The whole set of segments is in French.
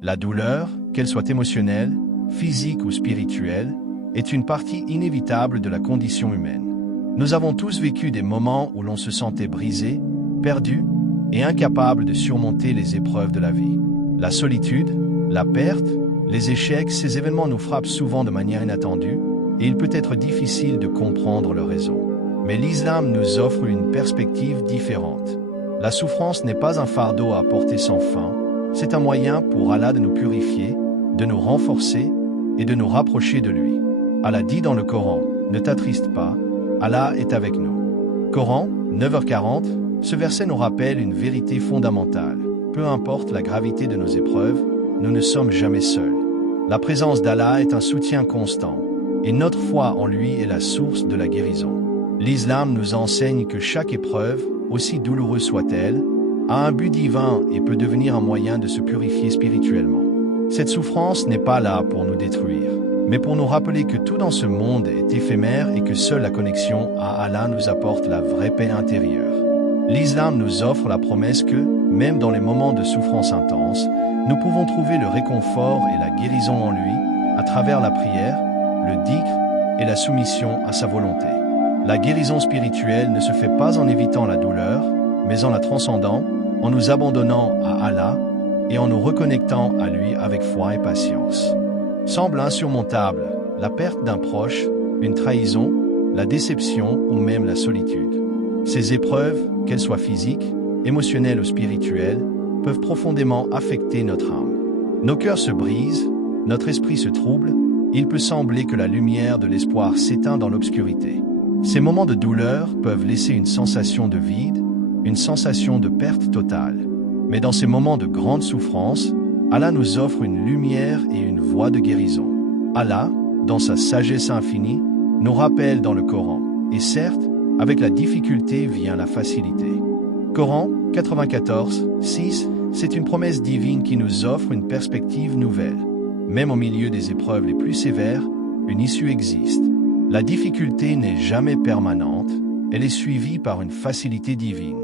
La douleur, qu'elle soit émotionnelle, physique ou spirituelle, est une partie inévitable de la condition humaine. Nous avons tous vécu des moments où l'on se sentait brisé, perdu et incapable de surmonter les épreuves de la vie. La solitude, la perte, les échecs, ces événements nous frappent souvent de manière inattendue et il peut être difficile de comprendre leurs raisons. Mais l'islam nous offre une perspective différente. La souffrance n'est pas un fardeau à porter sans fin, c'est un moyen pour Allah de nous purifier, de nous renforcer et de nous rapprocher de lui. Allah dit dans le Coran, « Ne t'attriste pas, Allah est avec nous ». Coran, 9h40, ce verset nous rappelle une vérité fondamentale. Peu importe la gravité de nos épreuves, nous ne sommes jamais seuls. La présence d'Allah est un soutien constant, et notre foi en lui est la source de la guérison. L'islam nous enseigne que chaque épreuve, aussi douloureuse soit-elle, a un but divin et peut devenir un moyen de se purifier spirituellement. Cette souffrance n'est pas là pour nous détruire, mais pour nous rappeler que tout dans ce monde est éphémère et que seule la connexion à Allah nous apporte la vraie paix intérieure. L'islam nous offre la promesse que, même dans les moments de souffrance intense, nous pouvons trouver le réconfort et la guérison en lui, à travers la prière, le dhikr et la soumission à sa volonté. La guérison spirituelle ne se fait pas en évitant la douleur, mais en la transcendant, en nous abandonnant à Allah et en nous reconnectant à lui avec foi et patience. Semble insurmontable la perte d'un proche, une trahison, la déception ou même la solitude. Ces épreuves, qu'elles soient physiques, émotionnelles ou spirituelles, peuvent profondément affecter notre âme. Nos cœurs se brisent, notre esprit se trouble, il peut sembler que la lumière de l'espoir s'éteint dans l'obscurité. Ces moments de douleur peuvent laisser une sensation de vide, une sensation de perte totale. Mais dans ces moments de grande souffrance, Allah nous offre une lumière et une voie de guérison. Allah, dans sa sagesse infinie, nous rappelle dans le Coran, et certes, avec la difficulté vient la facilité. Coran 94, 6, c'est une promesse divine qui nous offre une perspective nouvelle. Même au milieu des épreuves les plus sévères, une issue existe. La difficulté n'est jamais permanente, elle est suivie par une facilité divine.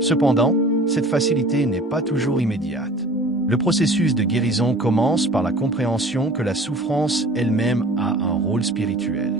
Cependant, cette facilité n'est pas toujours immédiate. Le processus de guérison commence par la compréhension que la souffrance elle-même a un rôle spirituel.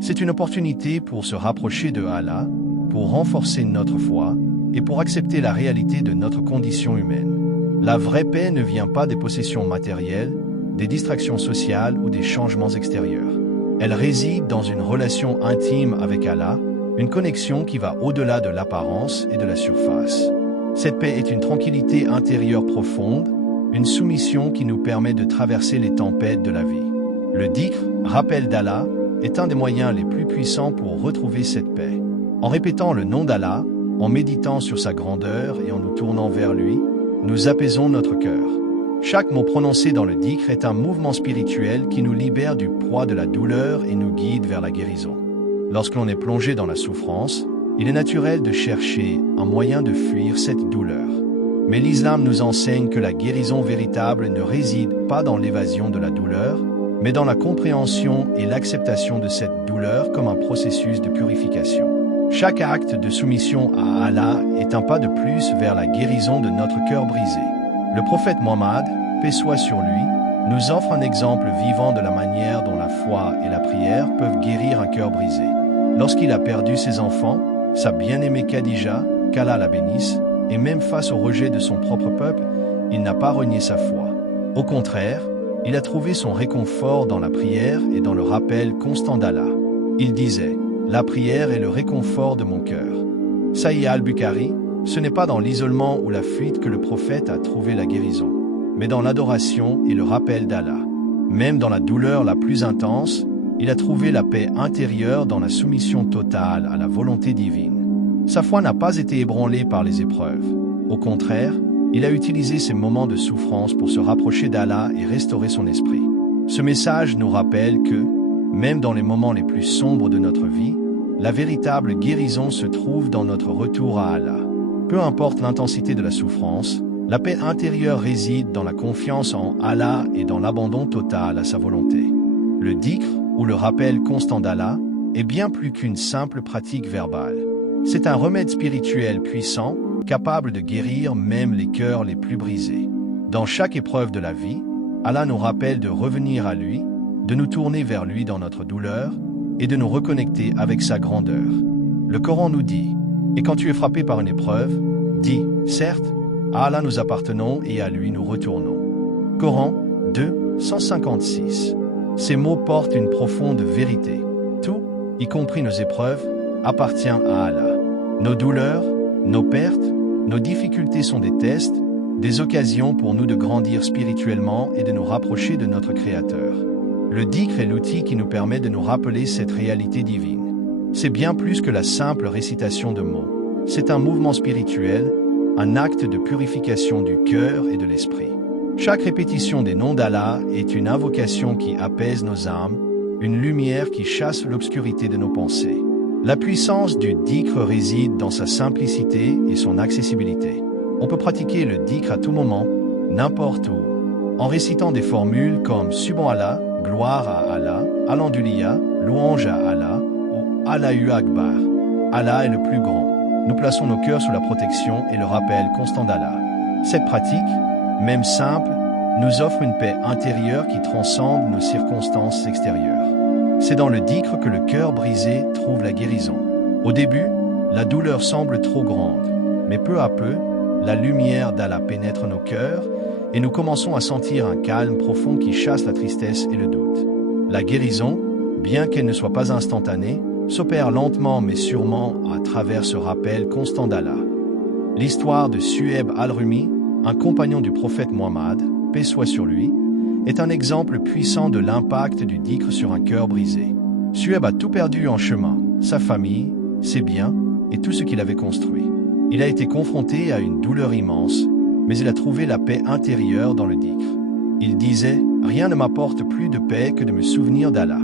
C'est une opportunité pour se rapprocher de Allah, pour renforcer notre foi et pour accepter la réalité de notre condition humaine. La vraie paix ne vient pas des possessions matérielles, des distractions sociales ou des changements extérieurs. Elle réside dans une relation intime avec Allah, une connexion qui va au-delà de l'apparence et de la surface. Cette paix est une tranquillité intérieure profonde, une soumission qui nous permet de traverser les tempêtes de la vie. Le dhikr, rappel d'Allah, est un des moyens les plus puissants pour retrouver cette paix. En répétant le nom d'Allah, en méditant sur sa grandeur et en nous tournant vers lui, nous apaisons notre cœur. Chaque mot prononcé dans le dhikr est un mouvement spirituel qui nous libère du poids de la douleur et nous guide vers la guérison. Lorsque l'on est plongé dans la souffrance, il est naturel de chercher un moyen de fuir cette douleur. Mais l'islam nous enseigne que la guérison véritable ne réside pas dans l'évasion de la douleur, mais dans la compréhension et l'acceptation de cette douleur comme un processus de purification. Chaque acte de soumission à Allah est un pas de plus vers la guérison de notre cœur brisé. Le prophète Mohammed, paix soit sur lui, nous offre un exemple vivant de la manière dont la foi et la prière peuvent guérir un cœur brisé. Lorsqu'il a perdu ses enfants, sa bien-aimée Khadija, qu'Allah la bénisse, et même face au rejet de son propre peuple, il n'a pas renié sa foi. Au contraire, il a trouvé son réconfort dans la prière et dans le rappel constant d'Allah. Il disait, « La prière est le réconfort de mon cœur ». Sahih al-Bukhari, ce n'est pas dans l'isolement ou la fuite que le prophète a trouvé la guérison, mais dans l'adoration et le rappel d'Allah. Même dans la douleur la plus intense, il a trouvé la paix intérieure dans la soumission totale à la volonté divine. Sa foi n'a pas été ébranlée par les épreuves. Au contraire, il a utilisé ces moments de souffrance pour se rapprocher d'Allah et restaurer son esprit. Ce message nous rappelle que, même dans les moments les plus sombres de notre vie, la véritable guérison se trouve dans notre retour à Allah. Peu importe l'intensité de la souffrance, la paix intérieure réside dans la confiance en Allah et dans l'abandon total à sa volonté. Le dhikr, ou le rappel constant d'Allah, est bien plus qu'une simple pratique verbale. C'est un remède spirituel puissant, capable de guérir même les cœurs les plus brisés. Dans chaque épreuve de la vie, Allah nous rappelle de revenir à lui, de nous tourner vers lui dans notre douleur et de nous reconnecter avec sa grandeur. Le Coran nous dit, « Et quand tu es frappé par une épreuve, dis, certes, à Allah nous appartenons et à lui nous retournons. » Coran 2, 156. Ces mots portent une profonde vérité. Tout, y compris nos épreuves, appartient à Allah. Nos douleurs, nos pertes, nos difficultés sont des tests, des occasions pour nous de grandir spirituellement et de nous rapprocher de notre Créateur. Le dhikr est l'outil qui nous permet de nous rappeler cette réalité divine. C'est bien plus que la simple récitation de mots. C'est un mouvement spirituel, un acte de purification du cœur et de l'esprit. Chaque répétition des noms d'Allah est une invocation qui apaise nos âmes, une lumière qui chasse l'obscurité de nos pensées. La puissance du dhikr réside dans sa simplicité et son accessibilité. On peut pratiquer le dhikr à tout moment, n'importe où, en récitant des formules comme Subhanallah, gloire à Allah, Alhamdulillah, louange à Allah, ou Allahu Akbar. Allah est le plus grand. Nous plaçons nos cœurs sous la protection et le rappel constant d'Allah. Cette pratique, même simple, nous offre une paix intérieure qui transcende nos circonstances extérieures. C'est dans le dhikr que le cœur brisé trouve la guérison. Au début, la douleur semble trop grande, mais peu à peu, la lumière d'Allah pénètre nos cœurs et nous commençons à sentir un calme profond qui chasse la tristesse et le doute. La guérison, bien qu'elle ne soit pas instantanée, s'opère lentement mais sûrement à travers ce rappel constant d'Allah. L'histoire de Suhaib al-Rumi, un compagnon du prophète Mohammed, paix soit sur lui, est un exemple puissant de l'impact du dhikr sur un cœur brisé. Suhaib a tout perdu en chemin, sa famille, ses biens et tout ce qu'il avait construit. Il a été confronté à une douleur immense, mais il a trouvé la paix intérieure dans le dhikr. Il disait « Rien ne m'apporte plus de paix que de me souvenir d'Allah ».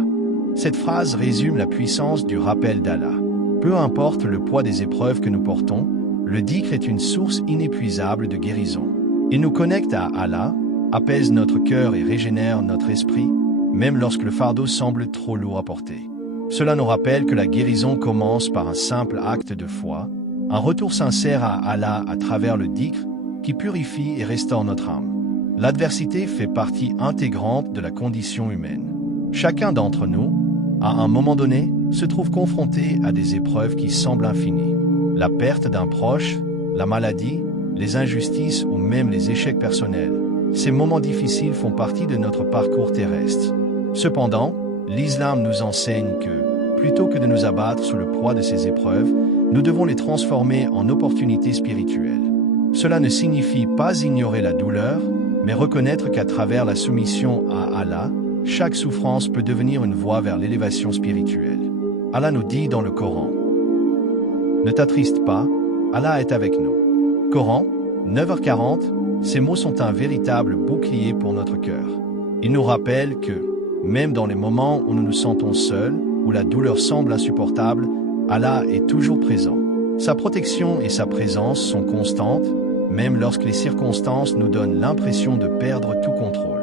Cette phrase résume la puissance du rappel d'Allah. Peu importe le poids des épreuves que nous portons, le dhikr est une source inépuisable de guérison. Il nous connecte à Allah, apaise notre cœur et régénère notre esprit, même lorsque le fardeau semble trop lourd à porter. Cela nous rappelle que la guérison commence par un simple acte de foi, un retour sincère à Allah à travers le dhikr qui purifie et restaure notre âme. L'adversité fait partie intégrante de la condition humaine. Chacun d'entre nous, à un moment donné, se trouve confronté à des épreuves qui semblent infinies. La perte d'un proche, la maladie, les injustices ou même les échecs personnels. Ces moments difficiles font partie de notre parcours terrestre. Cependant, l'islam nous enseigne que, plutôt que de nous abattre sous le poids de ces épreuves, nous devons les transformer en opportunités spirituelles. Cela ne signifie pas ignorer la douleur, mais reconnaître qu'à travers la soumission à Allah, chaque souffrance peut devenir une voie vers l'élévation spirituelle. Allah nous dit dans le Coran, « Ne t'attriste pas, Allah est avec nous. » Coran, 9h40, ces mots sont un véritable bouclier pour notre cœur. Ils nous rappellent que, même dans les moments où nous nous sentons seuls, où la douleur semble insupportable, Allah est toujours présent. Sa protection et sa présence sont constantes, même lorsque les circonstances nous donnent l'impression de perdre tout contrôle.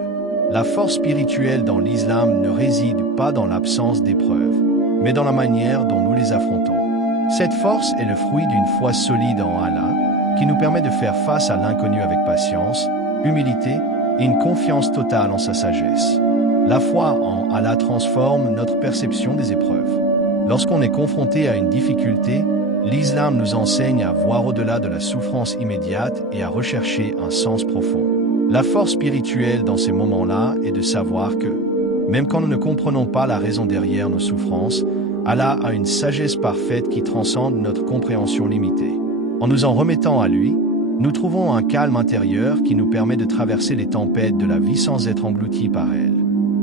La force spirituelle dans l'islam ne réside pas dans l'absence d'épreuves, mais dans la manière dont nous les affrontons. Cette force est le fruit d'une foi solide en Allah, qui nous permet de faire face à l'inconnu avec patience, humilité et une confiance totale en sa sagesse. La foi en Allah transforme notre perception des épreuves. Lorsqu'on est confronté à une difficulté, l'islam nous enseigne à voir au-delà de la souffrance immédiate et à rechercher un sens profond. La force spirituelle dans ces moments-là est de savoir que, même quand nous ne comprenons pas la raison derrière nos souffrances, Allah a une sagesse parfaite qui transcende notre compréhension limitée. En nous en remettant à lui, nous trouvons un calme intérieur qui nous permet de traverser les tempêtes de la vie sans être engloutis par elles.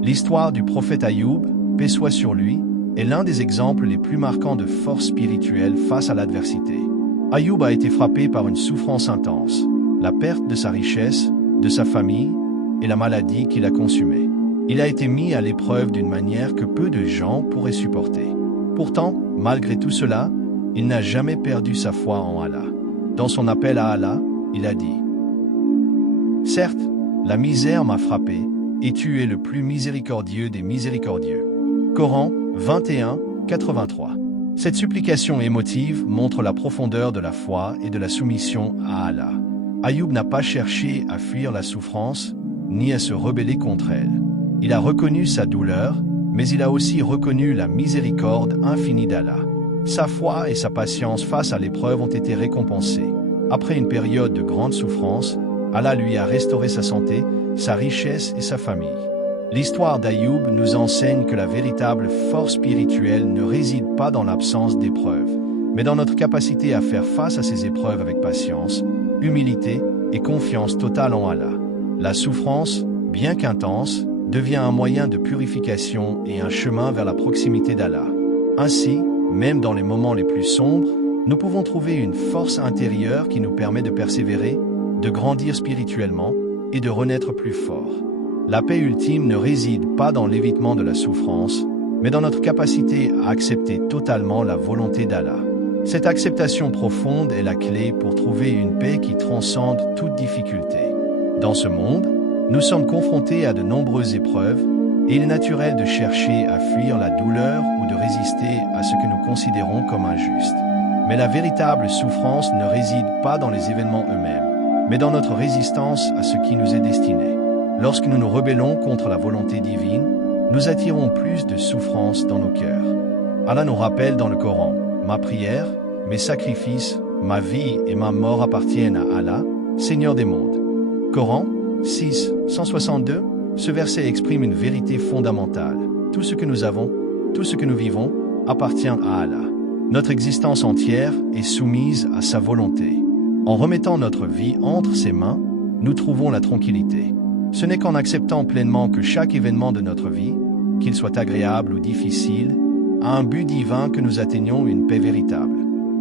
L'histoire du prophète Ayoub, paix soit sur lui, est l'un des exemples les plus marquants de force spirituelle face à l'adversité. Ayoub a été frappé par une souffrance intense, la perte de sa richesse, de sa famille et la maladie qui l'a consumé. Il a été mis à l'épreuve d'une manière que peu de gens pourraient supporter. Pourtant, malgré tout cela, il n'a jamais perdu sa foi en Allah. Dans son appel à Allah, il a dit « Certes, la misère m'a frappé, et tu es le plus miséricordieux des miséricordieux. » Coran 21, 83. Cette supplication émotive montre la profondeur de la foi et de la soumission à Allah. Ayoub n'a pas cherché à fuir la souffrance, ni à se rebeller contre elle. Il a reconnu sa douleur, mais il a aussi reconnu la miséricorde infinie d'Allah. Sa foi et sa patience face à l'épreuve ont été récompensées. Après une période de grande souffrance, Allah lui a restauré sa santé, sa richesse et sa famille. L'histoire d'Ayoub nous enseigne que la véritable force spirituelle ne réside pas dans l'absence d'épreuves, mais dans notre capacité à faire face à ces épreuves avec patience, humilité et confiance totale en Allah. La souffrance, bien qu'intense, devient un moyen de purification et un chemin vers la proximité d'Allah. Ainsi, même dans les moments les plus sombres, nous pouvons trouver une force intérieure qui nous permet de persévérer, de grandir spirituellement et de renaître plus fort. La paix ultime ne réside pas dans l'évitement de la souffrance, mais dans notre capacité à accepter totalement la volonté d'Allah. Cette acceptation profonde est la clé pour trouver une paix qui transcende toute difficulté. Dans ce monde, nous sommes confrontés à de nombreuses épreuves, et il est naturel de chercher à fuir la douleur ou de résister à ce que nous considérons comme injuste. Mais la véritable souffrance ne réside pas dans les événements eux-mêmes, mais dans notre résistance à ce qui nous est destiné. Lorsque nous nous rebellons contre la volonté divine, nous attirons plus de souffrance dans nos cœurs. Allah nous rappelle dans le Coran, « Ma prière, mes sacrifices, ma vie et ma mort appartiennent à Allah, Seigneur des mondes. » Coran 6, 162, ce verset exprime une vérité fondamentale. Tout ce que nous avons, tout ce que nous vivons, appartient à Allah. Notre existence entière est soumise à sa volonté. En remettant notre vie entre ses mains, nous trouvons la tranquillité. Ce n'est qu'en acceptant pleinement que chaque événement de notre vie, qu'il soit agréable ou difficile, a un but divin que nous atteignons une paix véritable.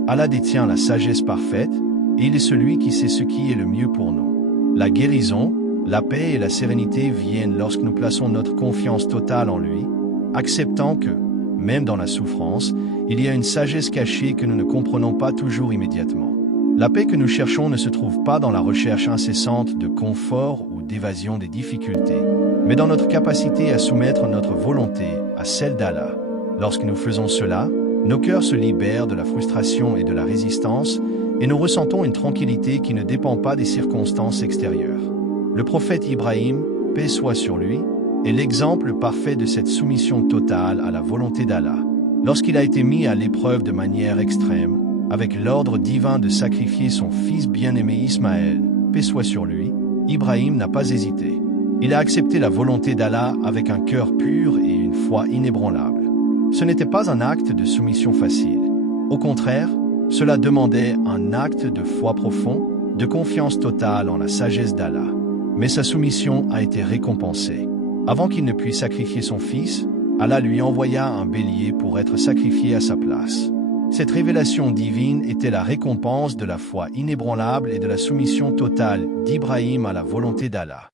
Allah détient la sagesse parfaite, et il est celui qui sait ce qui est le mieux pour nous. La guérison, la paix et la sérénité viennent lorsque nous plaçons notre confiance totale en lui, acceptant que, même dans la souffrance, il y a une sagesse cachée que nous ne comprenons pas toujours immédiatement. La paix que nous cherchons ne se trouve pas dans la recherche incessante de confort ou d'évasion des difficultés, mais dans notre capacité à soumettre notre volonté à celle d'Allah. Lorsque nous faisons cela, nos cœurs se libèrent de la frustration et de la résistance, et nous ressentons une tranquillité qui ne dépend pas des circonstances extérieures. Le prophète Ibrahim, paix soit sur lui, est l'exemple parfait de cette soumission totale à la volonté d'Allah. Lorsqu'il a été mis à l'épreuve de manière extrême, avec l'ordre divin de sacrifier son fils bien-aimé Ismaël, paix soit sur lui, Ibrahim n'a pas hésité. Il a accepté la volonté d'Allah avec un cœur pur et une foi inébranlable. Ce n'était pas un acte de soumission facile. Au contraire, cela demandait un acte de foi profond, de confiance totale en la sagesse d'Allah. Mais sa soumission a été récompensée. Avant qu'il ne puisse sacrifier son fils, Allah lui envoya un bélier pour être sacrifié à sa place. Cette révélation divine était la récompense de la foi inébranlable et de la soumission totale d'Ibrahim à la volonté d'Allah.